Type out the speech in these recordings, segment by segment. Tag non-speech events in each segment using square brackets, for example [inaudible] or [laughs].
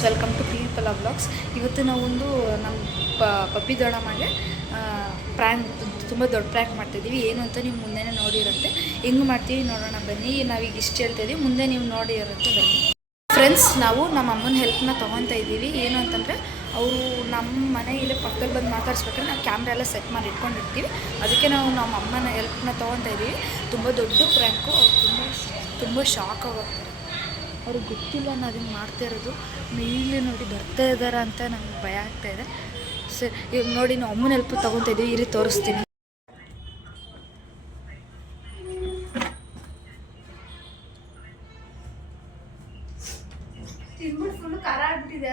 Friends welcome to people blogs ಇವತ್ತು ನಾವೊಂದು ನಮ್ಮ ಪಪ್ಪಿ ದೊಡ್ಡಮ್ಮಗೆ ಪ್ರ್ಯಾಂಕ್ ತುಂಬ ದೊಡ್ಡ ಪ್ರ್ಯಾಂಕ್ ಮಾಡ್ತಿದ್ದೀವಿ ಏನು ಅಂತ ನೀವು ಮುಂದೆನೇ ನೋಡಿರುತ್ತೆ. ಹೆಂಗೆ ಮಾಡ್ತೀವಿ ನೋಡೋಣ ಬನ್ನಿ. ನಾವೀಗ ಇಷ್ಟು ಹೇಳ್ತಾ ಇದ್ದೀವಿ ಮುಂದೆ ನೀವು ನೋಡಿರುತ್ತೆ ಬನ್ನಿ. ಫ್ರೆಂಡ್ಸ್ ನಾವು ನಮ್ಮ ಅಮ್ಮನ ಹೆಲ್ಪ್ನ ತೊಗೊತಾ ಇದ್ದೀವಿ ಏನು ಅಂತಂದರೆ, ಅವರು ನಮ್ಮ ಮನೆ ಇಲ್ಲೇ ಪಕ್ಕದಲ್ಲಿ ಬಂದು ಮಾತಾಡ್ಸ್ಬೇಕಾದ್ರೆ ನಾವು ಕ್ಯಾಮ್ರಾ ಎಲ್ಲ ಸೆಟ್ ಮಾಡಿ ಇಟ್ಕೊಂಡಿರ್ತೀವಿ. ಅದಕ್ಕೆ ನಾವು ನಮ್ಮ ಅಮ್ಮನ ಹೆಲ್ಪ್ನ ತೊಗೊತಾ ಇದ್ದೀವಿ ತುಂಬ ದೊಡ್ಡ ಪ್ರ್ಯಾಂಕು ಅವ್ರು ತುಂಬ ತುಂಬ ಶಾಕ್ ಆಗೋಗ್ತಾರೆ ಅವ್ರಿಗೆ ಗೊತ್ತಿಲ್ಲ ನಾನು ಅದನ್ನು ಮಾಡ್ತಾ ಇರೋದು. ಮೇಲೆ ನೋಡಿ ಬರ್ತಾ ಇದ್ದಾರ ಅಂತ ನಂಗೆ ಭಯ ಆಗ್ತಾ ಇದೆ. ಸರಿ ಇವಾಗ ನೋಡಿ ನಾವು ಅಮ್ಮನ ಹೆಲ್ಪ್ ತೊಗೊತಾ ಇದ್ದೀವಿ ಇಲ್ಲಿ ತೋರಿಸ್ತೀನಿ. ತಿನ್ಬಿಟ್ಟು ಫುಲ್ ಖಾರ ಆಗ್ಬಿಟ್ಟಿದೆ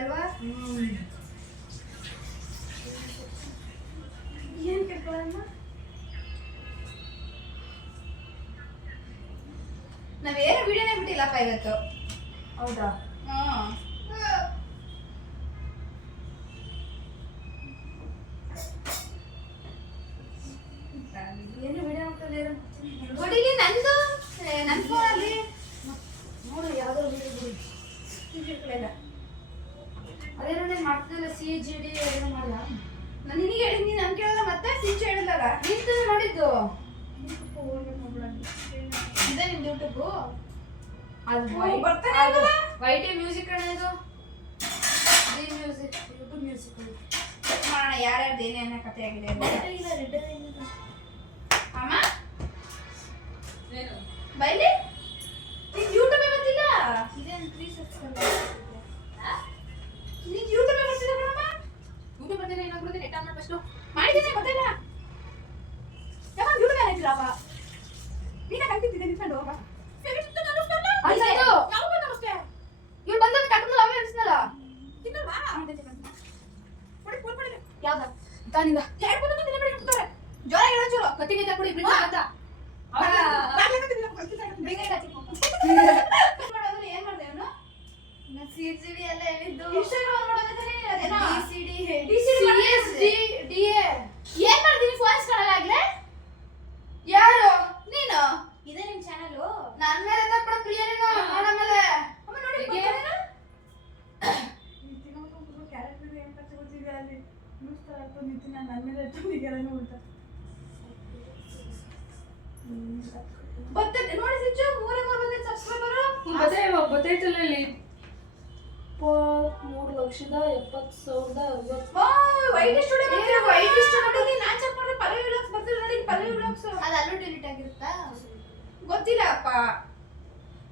ನಾವೇನು ವಿಡಿಯೋನೇ ಬಿಟ್ಟಿಲ್ಲಪ್ಪ ಇವತ್ತು. ಹೌದಾ? ಏನು ವಿಡಿಯೋ ಹೊಡಿಲಿ ನಂದು ಏ, ನನ್ ಫೋನಲ್ಲಿ ನೋಡು ಯಾವುದೋ ಅದೇನೋ ನಾನು ಮಾಡ್ತಿದ್ದಿಲ್ಲ ಸಿ ಜಿ ಡಿ ಏನೋ ಮಾಡಲ್ಲ ನಾನು ನಿನಗೆ ಹೇಳಿದ್ನಿ ನಾನು ಕೇಳಲ್ಲ ಮತ್ತೆ ಸಿಂಚು ಹೇಳಿಲ್ಲಲ್ಲ ನಿಂತು ಮಾಡಿದ್ದು ಇದೆ ನಿಮ್ದು ಯೂಟ್ಯೂಬ್ ಅದು ಬರ್ತಾನೆ YT music G music YouTube music ಮಾಡೋಣ ಯಾರ್ಯಾರ್ದು ಏನೇನ ಕಥೆ ಆಗಿದೆ. ಅಮ್ಮ? ಬೈಲಿ? ಯೂಟ್ಯೂಬ್ ಗೊತ್ತಿಲ್ಲ ನಿನ್ ಯೂಟ್ಯೂಬ್ ಗೊತ್ತಿಲ್ಲ ಕಣಮ್ಮ ಯೂಟ್ಯೂಬ್ ಬಂದಿಲ್ಲ ಇನ್ನೊಬ್ರು ನೆಟ್ ಆನ್ ಮಾಡಿ ಫಸ್ಟು ಮಾಡಿದ್ದೀನಿ ಗೊತ್ತಿಲ್ಲ ಯಾವಾಗ ಯೂಟ್ಯೂಬ್ ಹಾಕಿಲ್ಲವ ನೀನ ಕಲ್ತಿದ್ದೆ ನಿಂತ್ಕೊಂಡು ಹೋಗ ಅಲ್ಲ ಇದು. ಇವ್ರು ಬಂದಾಗ ಕಟ್ಟಲ್ಲ ಅವೇ ಅನ್ಸ್ನಲ್ಲ ಯಾವ್ದ ತಾನಿಂದ ಜೋರ ಹೇಳೋ ಚಲೋ ಕತ್ತಿಗೆ ತಗೊಳ್ಳಿ ಬ್ರಿಡ್ಜ್ ಅಂತ ಅವಾಗ ಮಾಡೋದು ಏನ್ ಮಾಡ್ದೆ ಅವನು ಸಿಡಿ ಎಲ್ಲ ಹೇಳಿದ್ದು ಇನ್ಸ್ಟಾಗ್ರಾಮ್ ಅದೇನೋ ಏನ್ ಮಾಡ್ತೀನಿ? ಫೋನ್ ಯಾರು? ನೀನು? ಇದೆ ನಿಮ್ ಚಾನೆಲ್ ನನ್ನ ಮೇಲೆ ತಪ್ಪಡ ಪ್ರಿಯ ನೀನು ನೋಡಮೇಲೆ ಅಮ್ಮ ನೋಡಿ ಹೇಗೆ? ಬರ್ತೈತೆ. ನೋಡಿ ಸಿಚ್ಚು ಮೂರೇ ಮೂರು ಸಬ್ಸ್ಕ್ರೈಬರು ಬತ್ತೆ ಇಲ್ಲಿ ಇಪ್ಪತ್ಮೂರು ಲಕ್ಷದ ಎಪ್ಪತ್ತು ಸಾವಿರದ ಅರವತ್ತು ವೈಟ್ ಸ್ಟೂಡೆಂಟ್ ನೀನು studio ನೋಡಿ ನಾನ್ ಚೆಕ್ ಮಾಡಿದ್ರೆ ಪಲ್ಲವಿ ವ್ಲಾಗ್ಸ್ ಬರ್ತಿಲ್ಲ ನೋಡಿ ಪಲ್ಲವಿ ವ್ಲಾಗ್ಸ್ ಅದು ಅಲ್ಲೂ ಡಿಲೀಟ್ ಆಗಿರುತ್ತಾ? ಗೊತ್ತಿಲ್ಲ ಅಪ್ಪ.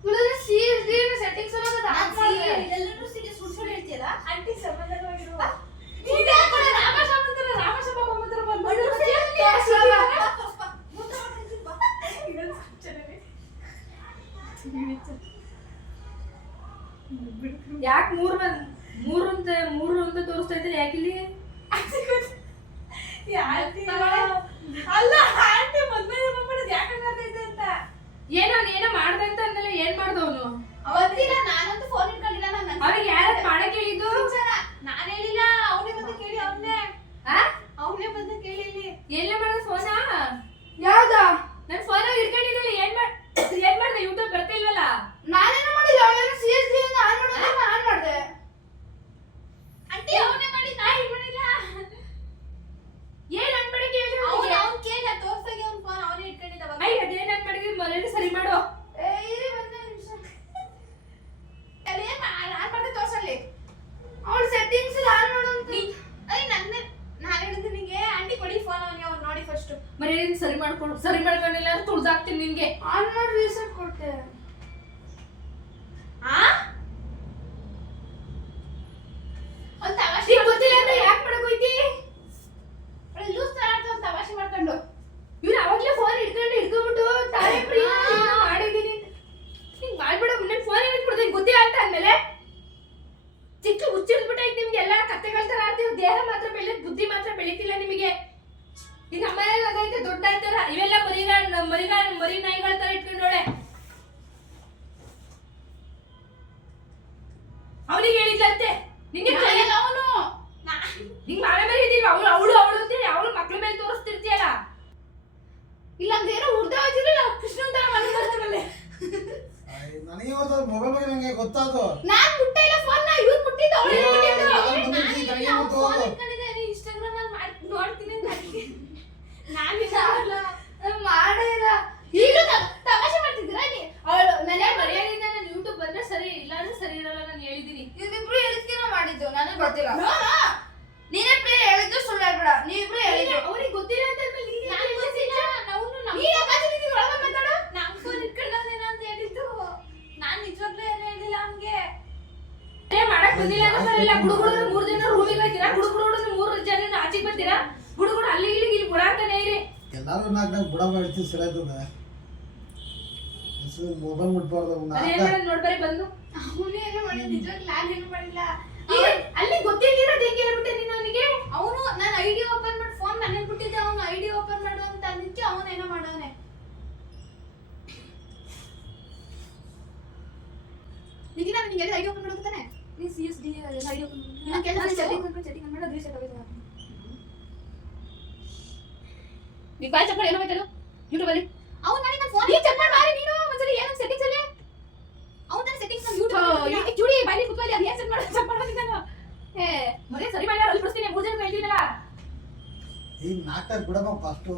ಇಲ್ಲದ್ರೆ ಸಿ ಎಸ್ ಡಿ ಸೆಟ್ಟಿಂಗ್ಸ್ ಎಲ್ಲ ಆನ್ ಮಾಡಿದೆ. ಎಲ್ಲರೂ ಸಿಡಿ ಸುಡ್ ಸುಡ್ ಹೇಳ್ತೀರಾ ಆಂಟಿ ಸಂಬಂಧವಾಗಿರುವ ರಾಮ ಯಾಕ್ ಬಂದು ಅಯ್ಯೋ, ತೋರ್ಸು. [laughs] ಯಾಕೆ ಮೂರು ಮೂರು ಅಂತ ಮೂರು ಅಂತ ತೋರಿಸ್ತಾ ಇದ್ರೆ? ಯಾಕಿಲ್ಲಿ ಅಲ್ಲ ಆಂಟಿ ಮದ್ವೆ ಮಾಡೋದು ಯಾಕೆ ಮಾಡ್ತೈತೆ ಅಂತ? ಏನೋ ಏನೋ ಮಾಡ್ದೆ ಅಂತ ಅಂದಲ್ಲ ಏನ್ ಅವನು ಅವತ್ತಿಲ್ಲ ನಾನಂತೂ ಫೋನ್ ಇಟ್ಕೊಂಡಿಲ್ಲ ನಾನು ಅವ್ರಿಗೆ ಯಾರು ಮಾಡಕ್ ಹೇಳಿದ್ದು ನಾನು ಹೇಳಿಲ್ಲ ಅವನೇ ಬಂದು ಕೇಳಿ ಅವನೇ ಆ? ಅವನೇ ಬಂದು ಕೇಳಿ ಇಲ್ಲಿ ಎಲ್ಲ ಮಾಡ್ದ ಫೋನ ಯಾವ್ದಾ ನನ್ ಫೋನ್ ಹಿಡ್ಕೊಂಡಿದ್ದಲ್ಲ ಏನ್ ಮಾಡ್ ಏನ್ ಮಾಡ್ದೆ ಯೂಟ್ಯೂಬ್ ಬರ್ತಿಲ್ವಲ್ಲ ನಾನೇನು ಮಾಡಿಲ್ಲ ಅವಳೇನು ಸಿ ಎಸ್ ಡಿ ಆನ್ ಮಾಡೋದು ನಾನು ಆನ್ ಮಾಡಿದೆ ಆಂಟಿ ಅವನೇ ಮಾಡಿ ನಾ ಇದು ಮಾಡಿಲ್ಲ ಏನ್ ನನ್ ಮಾಡಕ್ಕೆ ಅವನು ಅವ್ನು ಕೇಳ ತೋರ್ಸಾಗಿ ಅವ್ನ ಫೋನ್ ಅವನೇ ಇಟ್ಕೊಂಡಿದ್ದ ಅವಾಗ. ಐ ಅದೇನ್ ನನ್ ಮಾಡಿದ್ವಿ ಮೊದಲೇ ಸರಿ ಮಾಡು ಏ ಇರಿ ಬಂದೆ ನಿಮಿಷ ಅಲ್ಲಿ ಏನ್ ನಾನು ಮಾಡ್ದೆ ತೋರ್ಸಲ್ಲಿ ಅವಳ ಸೆಟ್ಟಿಂಗ್ಸ್ ಆನ್ ಮಾಡೋದು ಅಯ್ಯ ನನ್ನ ನಾನು ಹೇಳಿದ್ದು ನಿನಗೆ ಆಂಟಿ ಕೊಡಿ ಫೋನ್ ಅವನಿಗೆ ಅವ್ನು ನೋಡಿ ಏನ್ ಸರಿ ಮಾಡ್ಕೊಂಡು ಸರಿ ಮಾಡ್ಕೊಂಡಿಲ್ಲ ಅಂದ್ರೆ ತುಳಿದಾಕ್ತೀನಿ ನಿನ್ಗೆ. ಆನ್ ಮಾಡಿ ರೀಸೆಟ್ ಕೊಟ್ಟೆ. ನನಗೆ ಮೊಬೈಲ್ ಬಗ್ಗೆ ನನಗೆ ನಾನು ಫೋನ್ ನಾನು ನೋಡ್ತೀನಿ ನನಗೆ ನಾನು ಇಲ್ಲ. ಮಾಡೇ ಇಲ್ಲ. ಈಗಲೂ ತಮಾಷೆ ಅವಳು ನನಗೆ ಮರ್ಯಾದಿಂದ ನಾನು ಯೂಟ್ಯೂಬ್ ಬಂದ್ರೆ ಸರಿ ಇಲ್ಲ ಸರಿ ಇರಲ್ಲ ನಾನು ಹೇಳಿದ್ದೀನಿ ಇವ್ರಿಬ್ರು ಹೇಳಿದ್ಕೇನೋ ಮಾಡಿದ್ದು ನನಗೆ ಗೊತ್ತಿಲ್ಲ. ನೀನೇ ಹೇಳಿದ್ರು ಸುಳ್ಳ ಬೇಡ ಹೇಳ್ಬೇಡ ನೀವಿಬ್ರು ಹೇಳಿದ್ರು ಅವ್ರಿಗೆ ಗೊತ್ತಿಲ್ಲ ಅಂತ ಎಲ್ಲಾರು ನಾಲ್ಕು ನಾಲ್ಕು ಬುಡ ಮಾಡ್ತೀವಿ ಹೆಸರು ಮೊಬೈಲ್ ಮುಟ್ಬಾರ್ದು ನೋಡ್ಬರಿ ಬಂದು. ಅವನೇ ಏನೋ ಮಾಡಿದ್ದು ನಿಜವಾಗ್ಲೂ ನಾನು ಏನು ಮಾಡಿಲ್ಲ. ಅಲ್ಲಿ ಹೆಂಗೆ ಹೇಳ್ಬಿಟ್ಟೆ ನೀನು ಅವನಿಗೆ? ಅವನು ನಾನು ಐಡಿ ಓಪನ್ ಮಾಡಿ ಫೋನ್ ನನಗೆ ಬಿಟ್ಟಿದ್ದೆ ಅವನು ಐಡಿ ಓಪನ್ ಮಾಡು ಅಂತ ಅಂದಿದ್ಕೆ ಅವನು ಏನೋ ಮಾಡವನೆ ನಿಖಿಲ ನಿಂಗೆ ಹೇಳಿದ ಐಡಿ ಓಪನ್ ಮಾಡೋದು ತಾನೆ? ನೀನ್ C S D ID open ನಾನು ಕೆಲಸ ಮಾಡೋ ಸೆಟ್ಟಿಂಗ್ ಮಾಡಿ ಆಗೋದು ನೀ ಬಾಯ್ ಚಪ್ಪ ಏನೋ ಬೇಕಲ್ಲ ಯೂಟ್ಯೂಬ್ ಅಲ್ಲಿ ಅವ್ನು ನನಗೆ ನನ್ನ ಫೋನ್ ಚೆಕ್ ಮಾಡಿ ಬಾರಿ ನೀನು ಒಂದ್ಸಲಿ ಏನು ಸೆಟ್ಟಿಂಗ್ಸ್ ಅಲ್ಲಿ. ಅವ್ನು ನನ್ನ ಸೆಟ್ಟಿಂಗ್ಸ್ ನಾನು ಯೂಟ್ಯೂಬ್ ಚೂಡಿ ಬಾಯಿ ಕುತ್ಕೊಳ್ಳಿ ಅದು ಏನು ಸೆಟ್ ಮಾಡೋದು ಚೆಕ್ ಮಾಡೋದು ನಾನು? ಏ ಮೊದಲೇ ಸರಿ ಮಾಡಿ ಅಲ್ಲಿ ಬಿಡಿಸ್ತೀನಿ ಮೂರು ಜನ ಹೇಳ್ತೀನಲ್ಲ ಈಗ ನಾಲ್ಕು ಬಿಡಮ್ಮ ಫಸ್ಟ್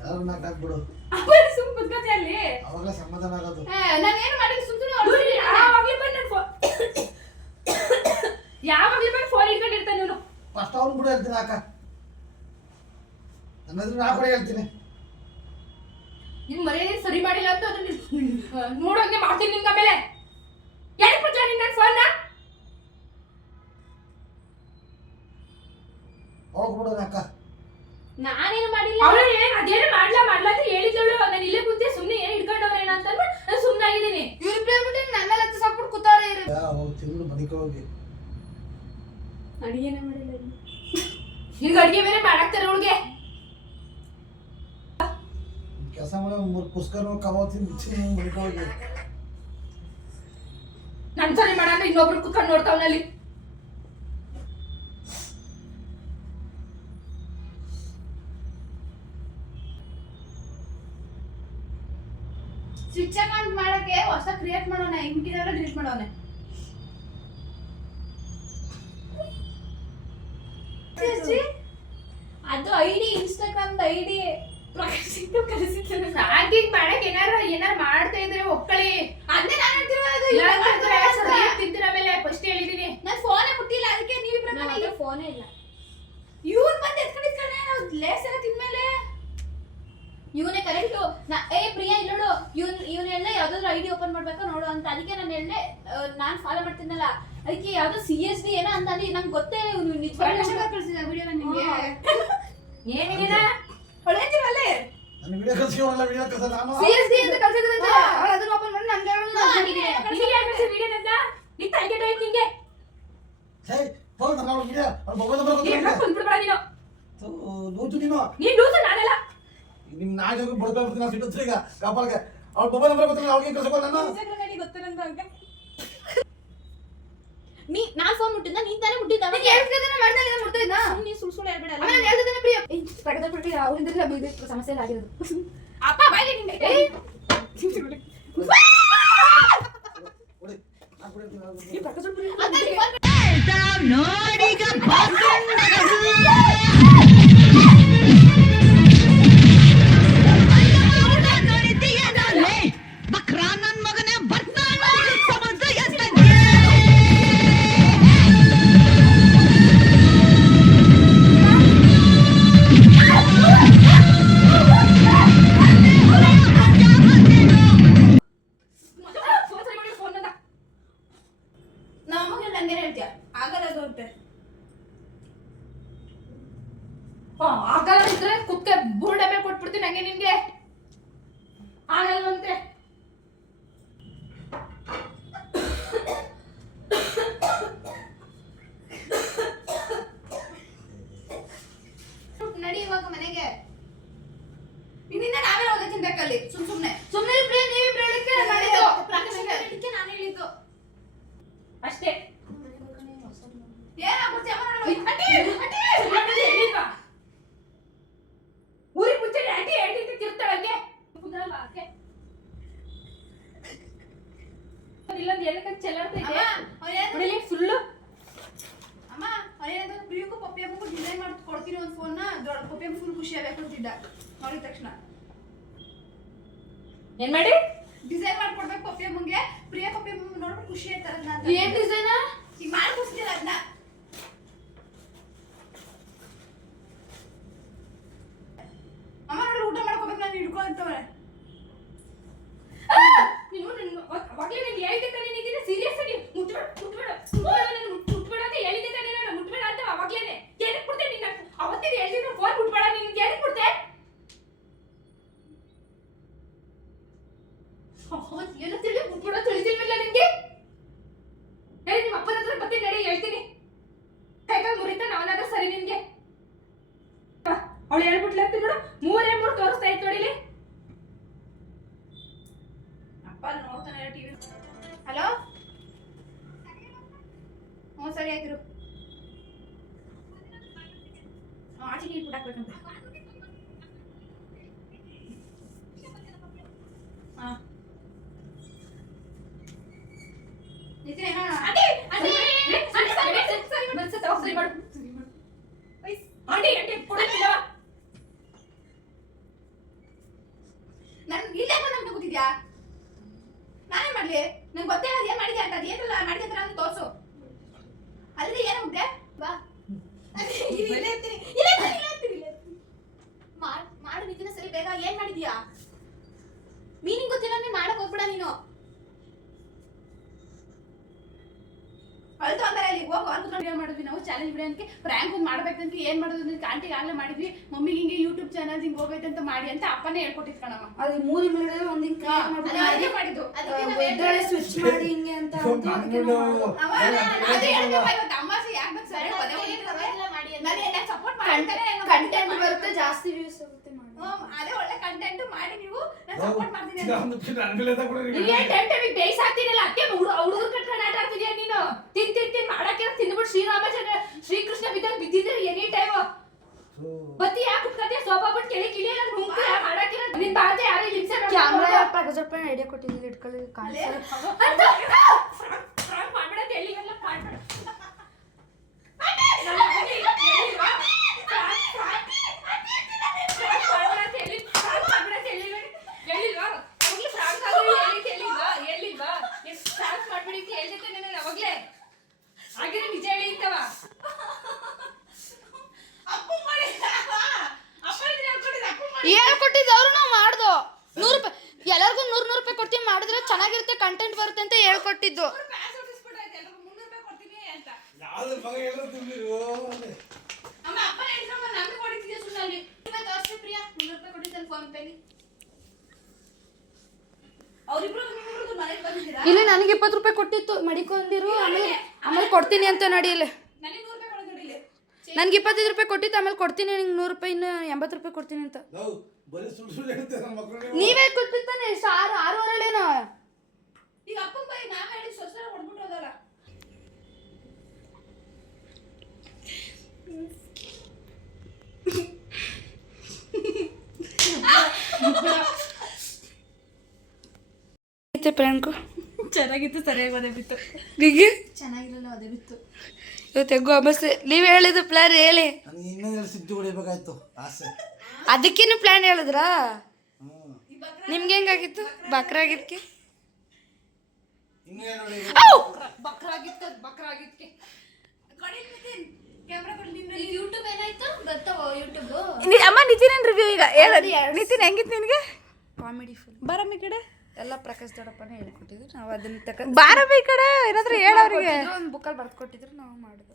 ಎಲ್ಲರೂ ನಾಲ್ಕು ಬಿಡು. ಆಮೇಲೆ ಸುಮ್ ಕುತ್ಕೋತಿ ಅಲ್ಲಿ? ಅವಾಗ ಸಮಾಧಾನ ಆಗೋದು. ನಾನು ಏನು ಮಾಡಿಲ್ಲ ಸುಮ್ಮನೆ ಅವರು ಯಾವಾಗ್ಲೂ ಬಂದು ನನ್ನ ಫೋನ್ ಯಾವಾಗ್ಲೂ ಬಂದು ಫೋನ್ ಇಟ್ಕೊಂಡಿರ್ತಾನೆ ಇವನು. ಫಸ್ಟ್ ಅವ್ನು ಬಿಡು ಹೇಳ್ತೀನಿ ಅಕ್ಕ ಎದುರು ನಾ ಕೂಡ ಹೇಳ್ತೀನಿ. ನಿನ್ ಮನೆ ಸರಿ ಮಾಡಿಲ್ಲ ಅಂತ ಅದನ್ನ ನೋಡಂಗೆ ಮಾಡ್ತೀನಿ ನಿಮ್ಗೆ ಆಮೇಲೆ. ಯಾಕೆ ಕೊಟ್ಲ ನಿನ್ನ ಫೋನ್ ಫೋನ್ನ ಹೋಗಿ ಬಿಡು ಅಕ್ಕ. ನಾನೇನು ಮಾಡಿಲ್ಲ? ಅವಳು ಏನ್ ಅದೇನು ಮಾಡ್ಲಾ ಮಾಡ್ಲಾ ಅಂತ ಹೇಳಿದಳು ನಾನು ಇಲ್ಲೇ ಕೂತಿ ಸುಮ್ಮನೆ ಏನ್ ಹಿಡ್ಕೊಂಡವ್ರೇನ ಅಂತಂದ್ರೆ ನಾನು ಸುಮ್ಮನೆ ಆಗಿದ್ದೀನಿ. ಇವ್ರು ಹೇಳ್ಬಿಟ್ಟು ನನ್ನ ಮೇಲೆ ಹತ್ತು ಸಾಕ್ಬಿಟ್ಟು ಕೂತಾವ್ರೆ ಇರು ಹೋಗಿ ತಿಂದು ಮನಿಗೆ ಹೋಗಿ. ಅಡಿಗೆನೇ ಮಾಡಿಲ್ಲ ಈಗ ಅಡ್ಗೆ ಬೇರೆ ಮಾಡಾಕ್ತಾರೆ ಅವಳಿಗೆ. ಕೆಲಸ ಮಾಡಿ ಮೂರು ಪುಸ್ತಕನೂ ಕಬಾಬ್ ತಿಂದು ತಿಂದು ಮನಿಗೆ ಹೋಗಿ ನನ್ ಸರಿ ಮಾಡಾಕ ಇನ್ನೊಬ್ರು ಕುತ್ಕೊಂಡು ನೋಡ್ತಾವನಲ್ಲಿ ಸ್ವಿಚ್ ಅಕೌಂಟ್ ಮಾಡಕ್ಕೆ ಹೊಸ ಕ್ರಿಯೇಟ್ ಮಾಡೋಣ ಹಿಂಗಿದೆಲ್ಲ ಡಿಲೀಟ್ ಮಾಡೋಣ ಅದು ಐಡಿ ಇನ್ಸ್ಟಾಗ್ರಾಮ್ ಐಡಿ ಸಾಕಿಂಗ್ ಮಾಡಕ್ ಏನಾರ ಏನಾರ ಮಾಡ್ತಾ ಇದ್ರೆ ಒಕ್ಕಳಿ ಅದೇ ನಾನು ಇಲ್ಲ ಸರಿಯಾಗಿ ತಿಂತೀರ ಆಮೇಲೆ ಫಸ್ಟ್ ಹೇಳಿದೀನಿ. ನಾನು ಫೋನೇ ಮುಟ್ಟಿಲ್ಲ ಅದಕ್ಕೆ ನೀವಿಬ್ರ ನನಗೆ ಫೋನೇ ಇಲ್ಲ. ಇವ್ನ್ ಬಂದು ಎತ್ಕೊಂಡಿರ್ತಾನೆ ನಾವು ಲೇಸ್ ಎಲ್ಲ ತಿಂದ್ಮೇಲೆ ಇವನೇ ಕರೆಕ್ಟು ನಾ ಏ ಪ್ರಿಯಾ ಇಲ್ಲೋಡು ಇವ್ನ್ ಇವ್ನ ಹೇಳಲೆ ಯಾವ್ದಾದ್ರು ಐಡಿ ಓಪನ್ ಮಾಡ್ಬೇಕಾ ನೋಡು ಅಂತ. ಅದಕ್ಕೆ ನಾನು ಎಲ್ಲೇ ನಾನು ಫಾಲೋ ಮಾಡ್ತಿದ್ನಲ್ಲ. ಅದಕ್ಕೆ ಯಾವ್ದೋ ಸಿ ಎಸ್ ಡಿ ಏನೋ ಅಂತ ಅಲ್ಲಿ ನಂಗೆ ಗೊತ್ತೇ ಇವ್ನು ನಿಜವಾಗ್ಲೂ. ಕಳಿಸಿದ ವಿಡಿಯೋ ನಿಮಗೆ ಏನಿಲ್ಲ ಹೊಳೆಂತೀವಲ್ಲೇ ನನ್ನ ವಿಡಿಯೋ ಕಳ್ಸಿವಲ್ಲ ವಿಡಿಯೋ ಕಳ್ಸ ನಾನು ಸಿ ಎಸ್ ಡಿ ಅಂತ ಕಳ್ಸಿದ್ರಂತೆ. ಅವ್ಳು ಅದನ್ನ ಓಪನ್ ಮಾಡಿ ನನಗೆ ನಿಮ್ ನಾಯಿ ಹೋಗಿ ಬಡ್ಕೊಂಡ್ಬಿಡ್ತೀನಿ ನಾನು ಸಿಟ್ಟು ಈಗ ಕಾಪಾಲ್ಗೆ ಅವ್ಳ ಮೊಬೈಲ್ ನಂಬರ್ ಗೊತ್ತಿಲ್ಲ ಅವ್ಳಿಗೆ ಕಳ್ಸಕೋ ನಾನು. ನೀ ಮುಟ್ಟಿದ್ದ ನೀನ್ ತಾನೇ ಮುಟ್ಟಿದ್ದ ನೀನ್ ಮಾಡ್ದೆ ಇಲ್ಲ ಸುಳ್ ಸುಳ್ಳು ಹೇಳ್ಬೇಡ ಆಮೇಲೆ ನಾನು ಹೇಳ್ತಿದ್ದೇನೆ ಪ್ರಿಯ ಇದು ಸಮಸ್ಯೆ ಎಲ್ಲ ಆಗಿರೋದು. ಅಪ್ಪ ಬಾಯ್ಗೆ ನಿಂಗೆ ನೀನ್ phone ಇಲ್ಲೊಂದು ಏನಕ್ಕೆ ಚೆಲ್ಲಾಡ್ತಾ ಅಮ್ಮ ಇದೆ ಅವ್ನೇನು ಫುಲ್ಲು ಅಮ್ಮ ಅವ್ನೇನಂದ್ರೆ ಪ್ರಿಯಕ್ಕೂ ಪಪ್ಪಿ ಅಮ್ಮಗೂ ಡಿಸೈನ್ ಮಾಡಿ ಕೊಡ್ತೀನಿ ಒಂದು ಫೋನ್ನ ದೊಡ್ಡ ಪಪ್ಪಿ ಫುಲ್ ಖುಷಿ ಆಗ್ಬೇಕು ಅಂತಿದ್ದ ನೋಡಿದ ತಕ್ಷಣ. ಏನ್ ಮಾಡಿ ಡಿಸೈನ್ ಮಾಡ್ಕೊಡ್ಬೇಕು ಪಪ್ಪಿ ಅಮ್ಮಂಗೆ ಪ್ರಿಯ ಪಪ್ಪಿ ಅಮ್ಮ ನೋಡ್ಬಿಟ್ಟು ಖುಷಿ ಆಯ್ತಾರ ಏನ್ ಡಿಸೈನ್ ಈಗ ಮಾಡ್ಕೊಡ್ತೀನಿ ಹೇಳ್ತೀನಿ ಕೈಕಾಲ್ ಮುರಿತ ನಾವನಾದ್ರೂ ಸರಿ ನಿನ್ಗೆ ಅವಳು ಹೇಳ್ಬಿಟ್ಲಂತ ನೋಡು ಮೂರೇ ಮೂರು ತೋರಿಸ್ತಾ ಇತ್ತು ನೋಡಿಲಿ ಅಪ್ಪ ನೋಡ್ತಾನೆ ಟಿವಿ ಹಲೋ ಹ್ಞೂ ಸರಿ ಆಯ್ತು ಆಚೆ ನೀರು ಬಿಡಾಕ್ಬೇಕಂತ ಹಾ ನಿತಿನ್ ಏನೋ ಆಂಟಿ ಆಂಟಿ ಆಂಟಿ ಸರಿ ಮಾಡು, ಸರಿ ಮಾಡು, ಸರಿ ಮಾಡು, ಸರಿ ಮಾಡು ಆಂಟಿ ಆಂಟಿ ಕೊಡಕ್ಕಿಲ್ಲ ನನ್ ಇಲ್ಲೇ ಬಂದು ನಮ್ಗೆ ಗೊತ್ತಿದ್ಯಾ ನಾನೇ ಮಾಡ್ಲಿ ನಂಗೆ ಗೊತ್ತೇ ಇಲ್ಲ ಏನ್ ಮಾಡಿದ್ಯಾ ಅಂತ ಅದೇನಿಲ್ಲ ಮಾಡಿದ್ಯಾ ಅಂತ ನಾನು ತೋರ್ಸು ಅಲ್ಲಿ ಏನು ಮುಗ್ದೆ ಬಾ ಇಲ್ಲಿ ಇರ್ತೀನಿ ಇಲ್ಲೇ ಇರ್ತೀನಿ, ಇಲ್ಲೇ ಇರ್ತೀನಿ, ಇಲ್ಲೇ ಇರ್ತೀನಿ. ಮಾಡ್ ಮಾಡು ನಿತಿನ ಸರಿ ಬೇಗ ಏನ್ ಮಾಡಿದ್ಯಾ ಮೀನಿಂಗ್ ಗೊತ್ತಿಲ್ಲ ನೀನ್ ಮಾಡಕ್ ಹೋಗ್ಬಿಡ ನೀನು ಅಳ್ತು ಅಂದ್ರೆ ಅಲ್ಲಿ ಹೋಗಿ ಅಲ್ಲಿ ಕುತ್ಕೊಂಡು ಏನು ಮಾಡಿದ್ವಿ. ನಾವು ಚಾಲೆಂಜ್ ವಿಡಿಯೋ ಅಂತ ಪ್ರ್ಯಾಂಕ್ ಒಂದು ಮಾಡ್ಬೇಕಂತ ಏನ್ ಮಾಡೋದು ಅಂತ ಆಂಟಿಗೆ ಆಗ್ಲೇ ಮಾಡಿದ್ವಿ. ಮಮ್ಮಿಗೆ ಹಿಂಗೆ ಯೂಟ್ಯೂಬ್ ಚಾನಲ್ ಹಿಂಗೆ ಹೋಗೈತೆ ಅಂತ ಮಾಡಿ ಅಂತ ಅಪ್ಪನೇ ಹೇಳ್ಕೊಟ್ಟಿದ್ ಕಣಮ್ಮ. ಅದು ಮೂರಿ ಮಿನಿಟ್ ಒಂದು ಹಿಂಗೆ ಅದೇ ಮಾಡಿದ್ದು ಅದಕ್ಕೆ ಸ್ವಿಚ್ ಮಾಡಿ ಹಿಂಗೆ ಅಂತ [laughs] ಅಮ್ಮಾಸಿ ಯಾಕ್ ಸರಿ ಮಾಡಿ ನಾನು ಎಲ್ಲ ಸಪೋರ್ಟ್ ಮಾಡ್ತಾರೆ ಕಂಟೆಂಟ್ ಬರುತ್ತೆ ಜಾಸ್ತಿ ವ್ಯೂಸ್ ಆಗುತ್ತೆ ಮಾಡಿ ಅದೇ ಒಳ್ಳೆ ಕಂಟೆಂಟ್ ಮಾಡಿ ನೀವು ನಾನು ಸಪೋರ್ಟ್ ಮಾಡ್ತೀನಿ ಅಂತ. ಟೈಮಿಗೆ ಬೇಯಿಸಿ ಹಾಕ್ತೀನಲ್ಲ ಅದಕ್ಕೆ ಹುಡುಗರು ಕಟ್ಕೊಂಡು ಆಟ ಆಡ್ತಿದ್ಯಾ ನೀನು? ತಿನ್ ತಿನ್ ತಿನ್ ಮಾಡಕ್ಕೆ ತಿಂದ್ಬಿಟ್ಟು ಶ್ರೀರಾಮಚಂದ್ರ ಶ್ರೀಕೃಷ್ಣ ಬಿದ್ದಾಗ ಬಿದ್ದಿದ್ರೆ ಎನಿ ಟೈಮ್ ಬತ್ತಿ ಯಾಕೆ ಕುಟ್ಕತ್ತೆ ಸೋಫಾ ಬಿಟ್ಟು ಕೆಳಿ ಕಿಳಿ ಎಲ್ಲ ನುಂಗ್ತೀಯ ಮಾಡಕ್ಕೆ ನಿನ್ ಬಾರ್ದೆ ಯಾರು ಹಿಂಸೆ ಕ್ಯಾಮ್ರಾ ಪ್ರಗಜಪ್ಪ ಐಡಿಯಾ ಕೊಟ್ಟಿದ್ದೀನಿ ಇಟ್ಕೊಳ್ಳಿ ಕಾಣಿಸಲ್ಲ ಫ್ರಾಂಕ್ ಮಾಡ್ಬೇಡ ತೆಳಿಗೆಲ್ಲ ಮಾಡ್ಬೇಡ ಹಾಗೆ ನಿಜ ಹೇಳಿ ಇಂತವ ಹೇಳ್ಕೊಟ್ಟಿದ್ದು ಅವ್ರು ನಾವು ಮಾಡ್ದು ನೂರು ರೂಪಾಯಿ ಎಲ್ಲರಿಗೂ ನೂರ್ ನೂರು ರೂಪಾಯಿ ಕೊಡ್ತೀವಿ ಮಾಡಿದ್ರೆ ಚೆನ್ನಾಗಿರುತ್ತೆ ಕಂಟೆಂಟ್ ಬರುತ್ತೆ ಅಂತ ಹೇಳ್ಕೊಟ್ಟಿದ್ದು ಯಾವ್ದು ಮಗ ಹೇಳಿದ್ರು ನೀವು ಅಮ್ಮ ಅಪ್ಪನ ಹೆಸರು ನಮ್ಗೆ ಕೊಡಿಸಿದ್ಯಾ ಸುಮ್ಮನೆ ತೋರಿಸಿ ಪ್ರಿಯಾ. ಮುನ್ನೂರು ರೂಪಾಯಿ ಕೊಟ್ಟಿದ್ದಾನೆ ಫೋನ್ ಪೇಲಿ. ಅವ್ರಿಬ್ರು ನಿಮ್ಮಿಬ್ರದ್ದು ಇಲ್ಲಿ ನನಗೆ ಇಪ್ಪತ್ತು ರೂಪಾಯಿ ಕೊಟ್ಟಿತ್ತು ಮಡಿಕೊಂಡಿರು ಆಮೇಲೆ ಆಮೇಲೆ ಕೊಡ್ತೀನಿ ಅಂತ ನಡಿ ಇಲ್ಲಿ. ನನಗೆ ಇಪ್ಪತ್ತೈದು ರೂಪಾಯಿ ಕೊಟ್ಟಿತ್ತು ಆಮೇಲೆ ಕೊಡ್ತೀನಿ ನಿಂಗೆ ನೂರು ರೂಪಾಯಿ ಇನ್ನು ಎಂಬತ್ತು ರೂಪಾಯಿ ಕೊಡ್ತೀನಿ ಅಂತ. ನಾವು ಬರೀ ಸುಳ್ಳು ಸುಳ್ಳು ಹೇಳ್ತೇವೆ ನಮ್ಮ ಮಕ್ಕಳು ನೀವೇ? ಕೊಟ್ಟಿತ್ತಾನೆ ಎಷ್ಟು ಆರು ಆರೂವರೆಳೇನೋ ಈಗ ಅಪ್ಪನ ಬೈ ನಾವ್ ಹೇಳಿ ಸೊಸರ ಹೊಡ್ಬಿಟ್ಟು ಹೋದಲ್ಲ ಐತೆ ಪ್ರ್ಯಾಂಕು ಚೆನ್ನಾಗಿತ್ತು ಸರಿಯಾಗಿ ಅದೇ ಬಿತ್ತು. ಹೀಗೆ ಚೆನ್ನಾಗಿರಲ್ಲ ಅದೇ ಬಿತ್ತು. ಇವತ್ತು ಹೆಗ್ಗು ಅಮಾಸೆ ನೀವು ಹೇಳಿದ್ದು ಪ್ಲಾನ್ ಹೇಳಿ. ನನಗೆ ಇನ್ನೊಂದು ಸಿದ್ದು ಹೊಡಿಬೇಕಾಯ್ತು ಆಸೆ. ಅದಕ್ಕೇನು ಪ್ಲಾನ್ ಹೇಳಿದ್ರಾ? ನಿಮ್ಗೆ ಹೆಂಗಾಗಿತ್ತು? ನಿತಿನ್ ಕ್ಯಾಮ್ರಾ ಕೊಡಿ ಏನಾಯ್ತು? ಗೊತ್ತವ ಯೂಟ್ಯೂಬ್ ಅಮ್ಮ ನಿತಿನ್ ರಿವ್ಯೂ ಈಗ? ಹೇಳ ನಿತಿನ್ ಹೆಂಗಿತ್ತು ನಿನಗೆ? ಕಾಮಿಡಿ ಫುಲ್ ಬರಮ್ಮ ಈ ಕಡೆ. ಎಲ್ಲ ಪ್ರಕಾಶ್ ದೊಡ್ಡಪ್ಪನೇ ಹೇಳ್ಕೊಟ್ಟಿದ್ರು. ನಾವು ಅದನ್ನ ತಕ ಬಾರ ಕಡೆ ಏನಾದ್ರು ಹೇಳವ್ರಿಗೆ ಒಂದು ಬುಕ್ಕಲ್ಲಿ ಬರ್ದು ಕೊಟ್ಟಿದ್ರು ನಾವು ಮಾಡಿದ್ವಿ